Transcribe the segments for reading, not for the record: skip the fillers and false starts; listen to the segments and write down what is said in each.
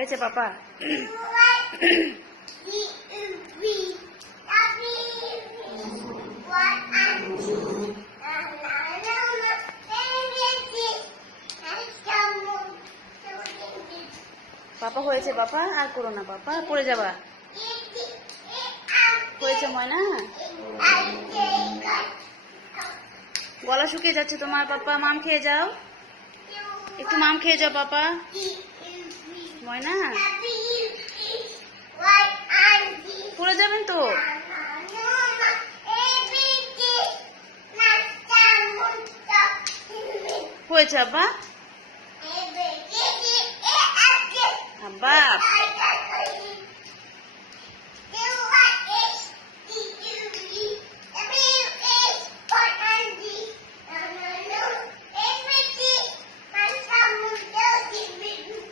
হয়েছে পাপা? পাপা হয়েছে পাপা, আর করো না পাপা, পড়ে যাবা। হয়েছে ময়না? গলা শুকিয়ে যাচ্ছে তোমার পাপা, মাম খেয়ে যাও, একটু মাম খেয়ে যাও পাপা। ময়না পড়ে যাবেন তো। হয়েছে আব্বা? আব্বা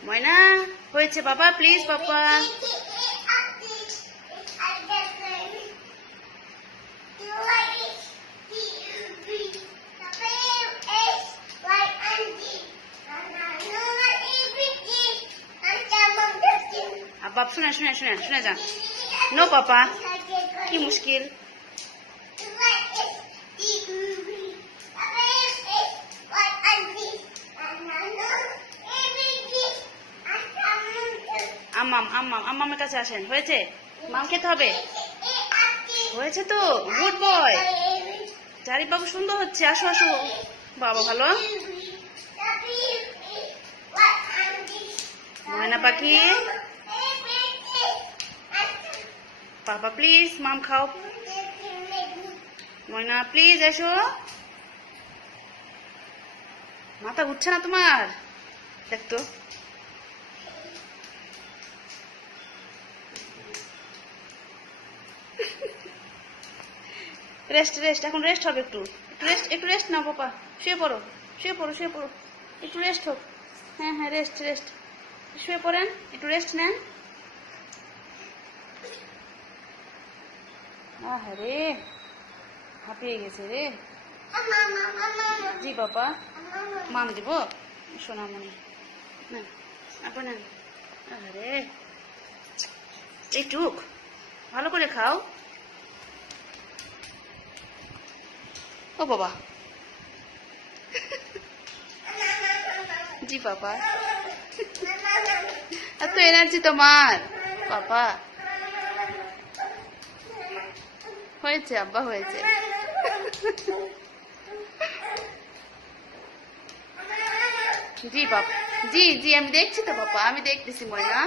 ময়না হয়েছে বাবা, প্লিজ বাবা। বাপ শুনে শুনে শুনে শুনে যান। নো পাপা, কি মুশকিল। আম্মাম আম্মাম আম্মামের কাছে আসেন। হয়েছে? মাম খেতে হবে। হয়েছে তো, গুড বয়। জারিফ বাবু সুন্দর হচ্ছে, আসো আসো বাবা। ভালো ময়না পাখি। পাপা প্লিজ, মাম খাও। ময়না প্লিজ এসো। মাথা ঘুরছে না তোমার? দেখতো রেস্ট রেস্ট, এখন রেস্ট হবে। একটু একটু রেস্ট নাও পাপা। শুয়ে পড়ো শুয়ে পড়ো শুয়ে পড়ো, একটু রেস্ট হোক। হ্যাঁ হ্যাঁ, রেস্ট রেস্ট, শুয়ে পড়েন, একটু রেস্ট নেন। আরে হাঁপিয়ে গেছে রে। জি বাবা, মাম দিব সোনামণি। না আপনার, আরে এইটুক ভালো করে খাও। ও বাবা। জি পাপা, এত এনার্জি তোমার পাপা। হয়েছে আব্বা, হয়েছে। জি পাপা, জি জি আমি দেখছি তো পাপা, আমি দেখতেছি ময়না।